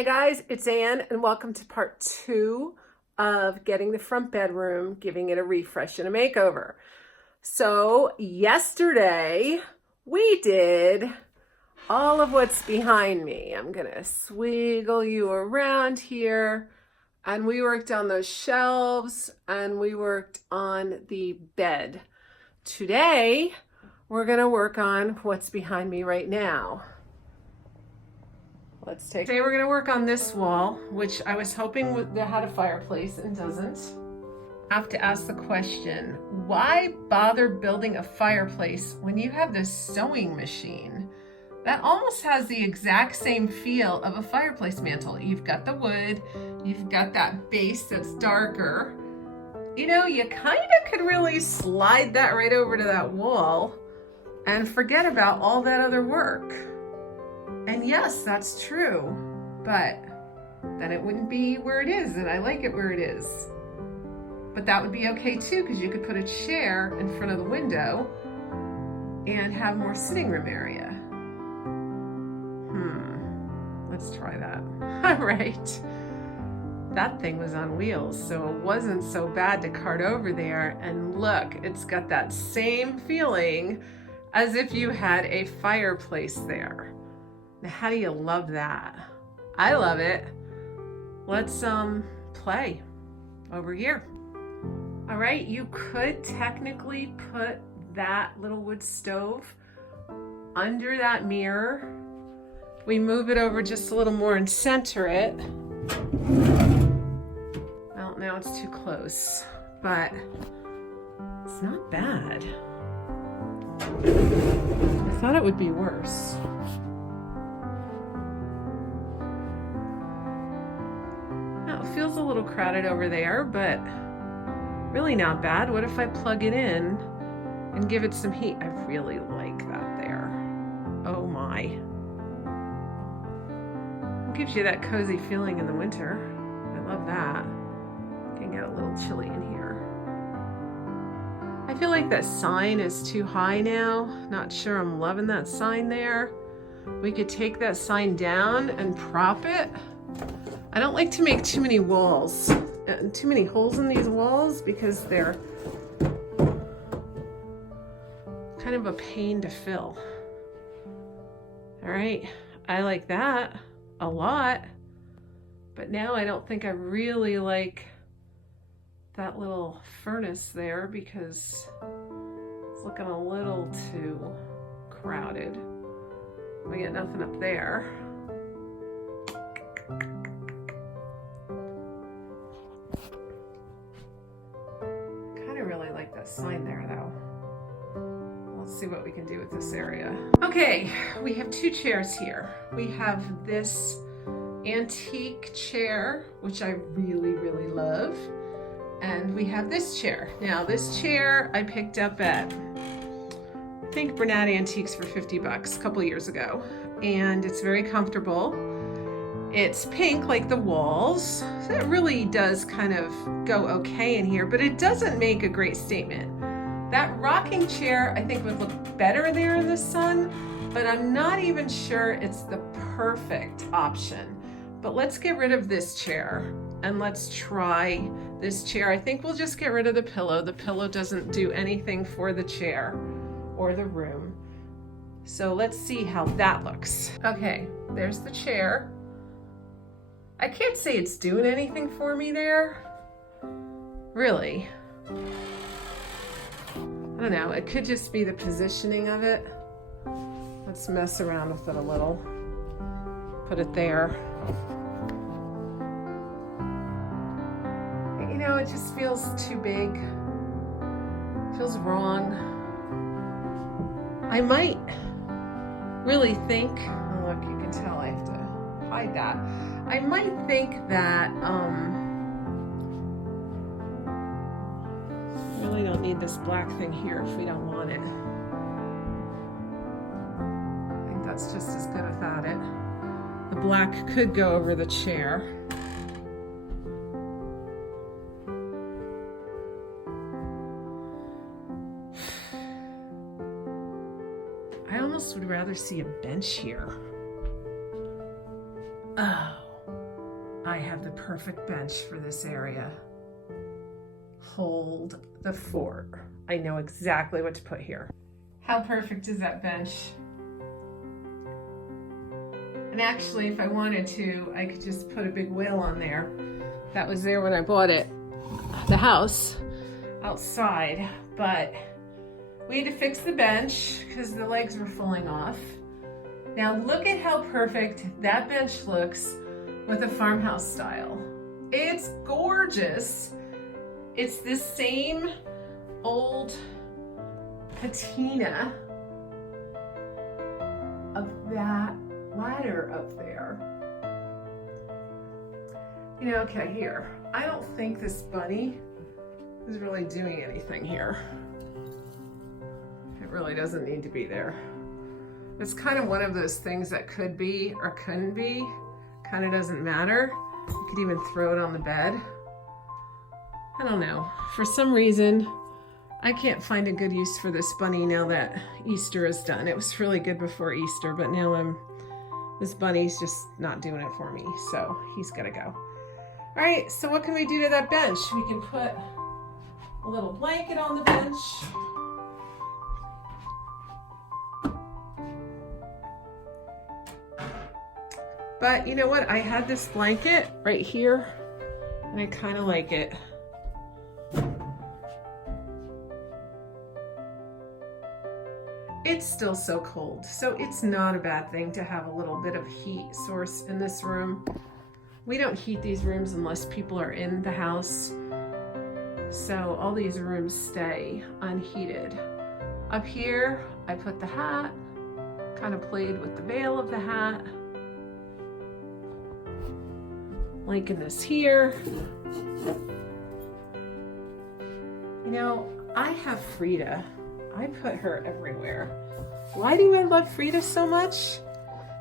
Hey guys, it's Anne and welcome to part 2 of getting the front bedroom, giving it a refresh and a makeover. So yesterday we did all of what's behind me. I'm gonna swiggle you around here, and we worked on those shelves and we worked on the bed. Today we're gonna work on what's behind me right now. Today we're going to work on this wall, which I was hoping had a fireplace and doesn't. I have to ask the question, why bother building a fireplace when you have this sewing machine? That almost has the exact same feel of a fireplace mantle. You've got the wood, you've got that base that's darker. You know, you kind of could really slide that right over to that wall and forget about all that other work. And yes, that's true, but then it wouldn't be where it is, and I like it where it is. But that would be okay too, because you could put a chair in front of the window and have more sitting room area. Let's try that. All right. That thing was on wheels, so it wasn't so bad to cart over there. And look, it's got that same feeling as if you had a fireplace there. Now, how do you love that? I love it. Let's play over here. All right, you could technically put that little wood stove under that mirror. We move it over just a little more and center it. Well, now it's too close, but it's not bad. I thought it would be worse. Feels a little crowded over there, but really not bad. What if I plug it in and give it some heat? I really like that there. Oh my. It gives you that cozy feeling in the winter. I love that. It can get a little chilly in here. I feel like that sign is too high now. Not sure I'm loving that sign there. We could take that sign down and prop it. I don't like to make too many walls, too many holes in these walls, because they're kind of a pain to fill. All right, I like that a lot, but now I don't think I really like that little furnace there because it's looking a little too crowded. We got nothing up there. That sign there though. Let's see what we can do with this area. Okay, we have two chairs here. We have this antique chair, which I really love, and we have this chair. Now this chair I picked up at, I think, Bernat Antiques for 50 bucks a couple years ago, and it's very comfortable. It's pink like the walls, so it really does kind of go okay in here, but it doesn't make a great statement. That rocking chair I think would look better there in the sun, but I'm not even sure it's the perfect option. But let's get rid of this chair and let's try this chair. I think we'll just get rid of the pillow. The pillow doesn't do anything for the chair or the room. So let's see how that looks. Okay, there's the chair. I can't say it's doing anything for me there. Really. I don't know, it could just be the positioning of it. Let's mess around with it a little. Put it there. You know, it just feels too big. Feels wrong. I might really think, oh look, you can tell I have to hide that. I might think that really don't need this black thing here if we don't want it. I think that's just as good without it. The black could go over the chair. I almost would rather see a bench here. Oh, I have the perfect bench for this area. Hold the fort. I know exactly what to put here. How perfect is that bench? And actually, if I wanted to, I could just put a big whale on there. That was there when I bought it, the house, outside. But we had to fix the bench because the legs were falling off. Now look at how perfect that bench looks with a farmhouse style. It's gorgeous. It's the same old patina of that ladder up there. You know, okay, here. I don't think this bunny is really doing anything here. It really doesn't need to be there. It's kind of one of those things that could be or couldn't be. Kind of doesn't matter. You could even throw it on the bed. I don't know. For some reason, I can't find a good use for this bunny now that Easter is done. It was really good before Easter, but now this bunny's just not doing it for me, so he's gotta go. All right, so what can we do to that bench? We can put a little blanket on the bench. But you know what? I had this blanket right here, and I kind of like it. It's still so cold, so it's not a bad thing to have a little bit of heat source in this room. We don't heat these rooms unless people are in the house, so all these rooms stay unheated. Up here, I put the hat, kind of played with the veil of the hat. Linking this here. You know, I have Frida. I put her everywhere. Why do I love Frida so much?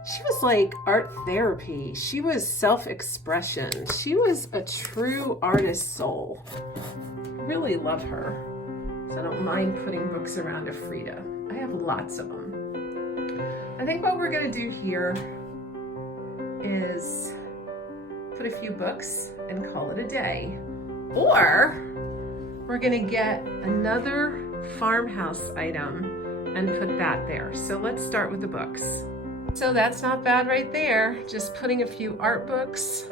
She was like art therapy. She was self-expression. She was a true artist soul. Really love her. So I don't mind putting books around a Frida. I have lots of them. I think what we're gonna do here is put a few books and call it a day. Or we're gonna get another farmhouse item and put that there. So let's start with the books. So that's not bad right there. Just putting a few art books.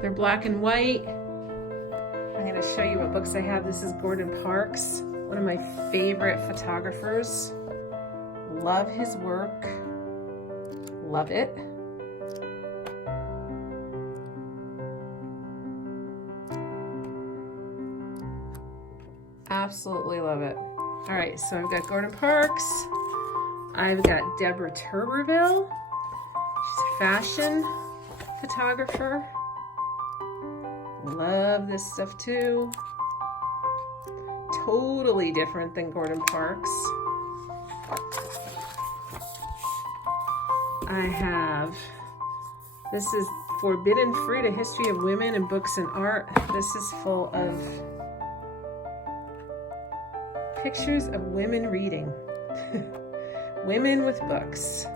They're black and white. I'm gonna show you what books I have. This is Gordon Parks, one of my favorite photographers. Love his work. Love it. Absolutely love it. All right, so I've got Gordon Parks. I've got Deborah Turberville. She's a fashion photographer. Love this stuff too. Totally different than Gordon Parks. I have, this is Forbidden Fruit, A History of Women in Books and Art. This is full of pictures of women reading. Women with books,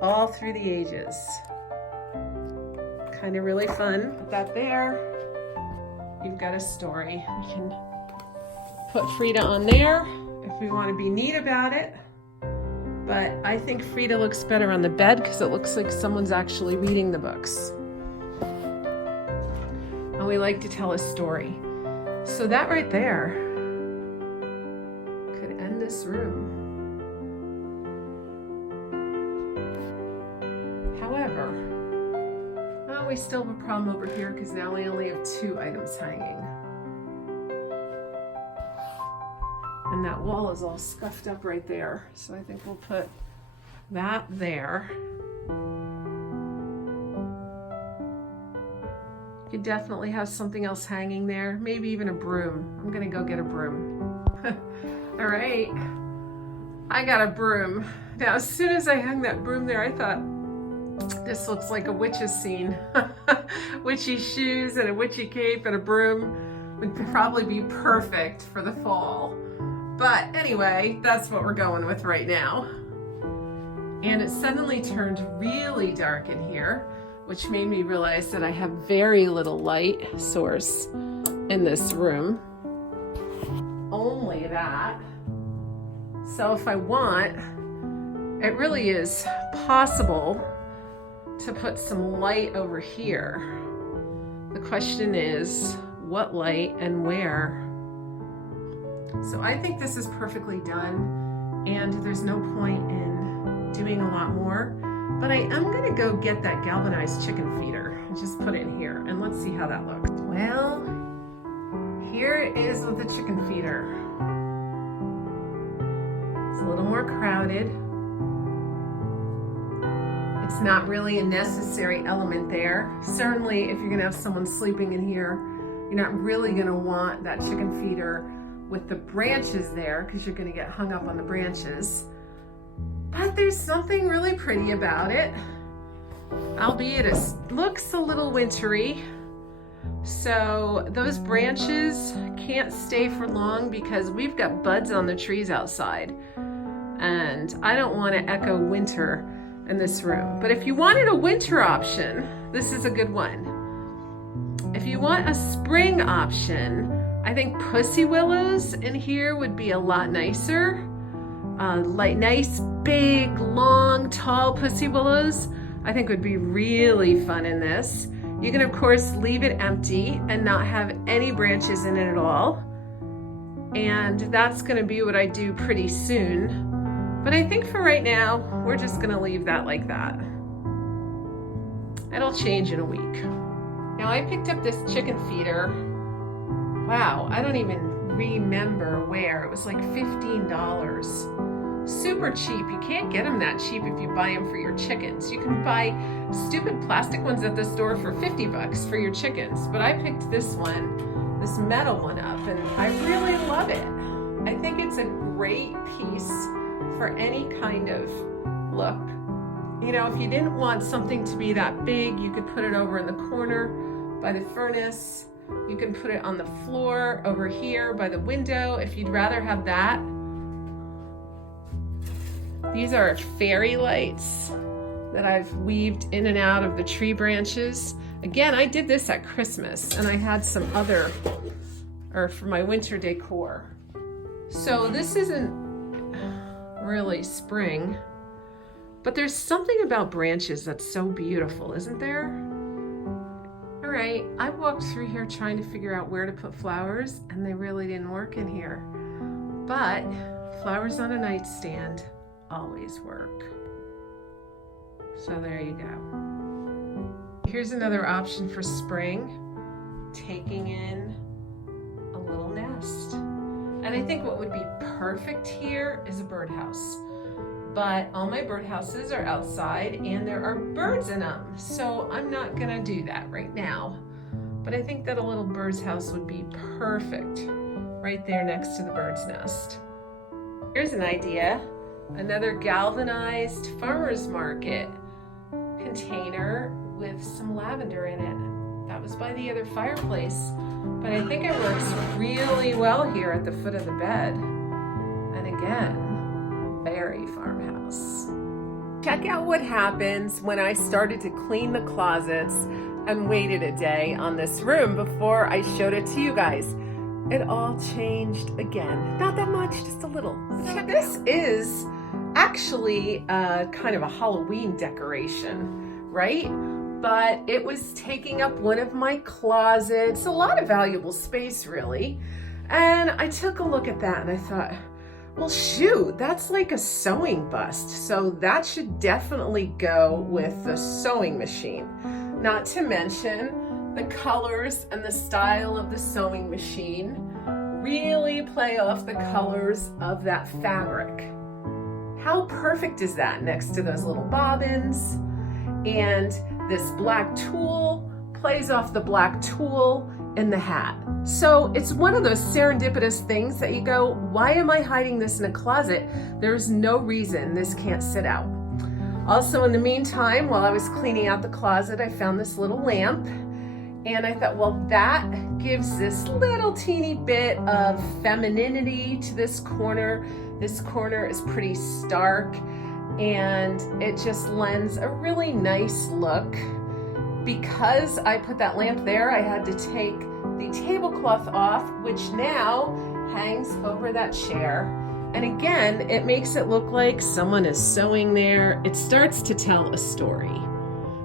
all through the ages. Kind of really fun. Put that there. You've got a story. We can put Frida on there if we want to be neat about it. But I think Frida looks better on the bed because it looks like someone's actually reading the books. And we like to tell a story. So that right there could end this room. However, we still have a problem over here because now we only have 2 items hanging. And that wall is all scuffed up right there. So I think we'll put that there. You could definitely have something else hanging there. Maybe even a broom. I'm gonna go get a broom. All right, I got a broom. Now, as soon as I hung that broom there, I thought, this looks like a witch's scene. Witchy shoes and a witchy cape and a broom would probably be perfect for the fall. But anyway, that's what we're going with right now. And it suddenly turned really dark in here. which made me realize that I have very little light source in this room. Only that. So if I want, it really is possible to put some light over here. The question is, what light and where? So I think this is perfectly done, and there's no point in doing a lot more, but I am gonna go get that galvanized chicken feeder and just put it in here, and let's see how that looks. Well, here it is with the chicken feeder. It's a little more crowded. It's not really a necessary element there. Certainly, if you're gonna have someone sleeping in here, you're not really gonna want that chicken feeder with the branches there, because you're gonna get hung up on the branches. But there's something really pretty about it, albeit it looks a little wintry. So those branches can't stay for long because we've got buds on the trees outside, and I don't want to echo winter in this room. But if you wanted a winter option, this is a good one. If you want a spring option, I think pussy willows in here would be a lot nicer. Like nice, big, long, tall pussy willows, I think would be really fun in this. You can of course leave it empty and not have any branches in it at all. And that's gonna be what I do pretty soon. But I think for right now, we're just gonna leave that like that. It'll change in a week. Now I picked up this chicken feeder. Wow, I don't even remember where. It was like $15. Super cheap. You can't get them that cheap if you buy them for your chickens. You can buy stupid plastic ones at the store for 50 bucks for your chickens. But I picked this one, this metal one up, and I really love it. I think it's a great piece for any kind of look. You know, if you didn't want something to be that big, you could put it over in the corner by the furnace. You can put it on the floor over here by the window if you'd rather have that. These are fairy lights that I've weaved in and out of the tree branches. Again, I did this at Christmas, and I had some other, or for my winter decor. So this isn't really spring, but there's something about branches that's so beautiful, isn't there? All right, I walked through here trying to figure out where to put flowers, and they really didn't work in here. But flowers on a nightstand always work. So there you go. Here's another option for spring, taking in a little nest. And I think what would be perfect here is a birdhouse. But all my birdhouses are outside and there are birds in them. So I'm not gonna do that right now. But I think that a little bird's house would be perfect right there next to the bird's nest. Here's an idea. Another galvanized farmer's market container with some lavender in it. That was by the other fireplace, but I think it works really well here at the foot of the bed. And again, very farmhouse. Check out what happens when I started to clean the closets and waited a day on this room before I showed it to you guys. It all changed again. Not that much, just a little. So this is actually kind of a Halloween decoration, right? But it was taking up one of my closets, a lot of valuable space really. And I took a look at that and I thought, well shoot, that's like a sewing bust. So that should definitely go with the sewing machine. Not to mention the colors and the style of the sewing machine really play off the colors of that fabric. How perfect is that next to those little bobbins? And this black tulle plays off the black tulle in the hat. So it's one of those serendipitous things that you go, why am I hiding this in a closet? There's no reason this can't sit out. Also, in the meantime, while I was cleaning out the closet, I found this little lamp. And I thought, well, that gives this little teeny bit of femininity to this corner. This corner is pretty stark and it just lends a really nice look. because I put that lamp there, I had to take the tablecloth off, which now hangs over that chair. And again, it makes it look like someone is sewing there. It starts to tell a story.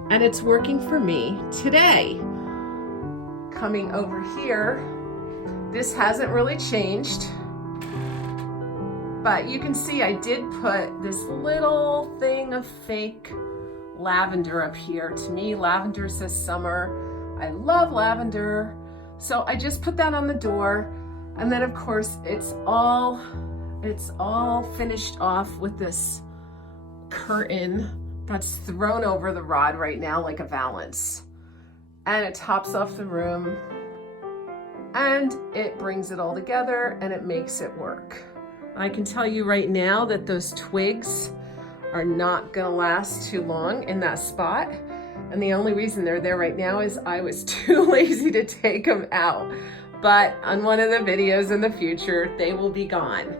And it's working for me today. Coming over here, this hasn't really changed. But you can see I did put this little thing of fake lavender up here. To me, lavender says summer. I love lavender. So I just put that on the door. And then of course it's all finished off with this curtain that's thrown over the rod right now like a valance. And it tops off the room and it brings it all together and it makes it work. I can tell you right now that those twigs are not gonna last too long in that spot. And the only reason they're there right now is I was too lazy to take them out. But on one of the videos in the future, they will be gone.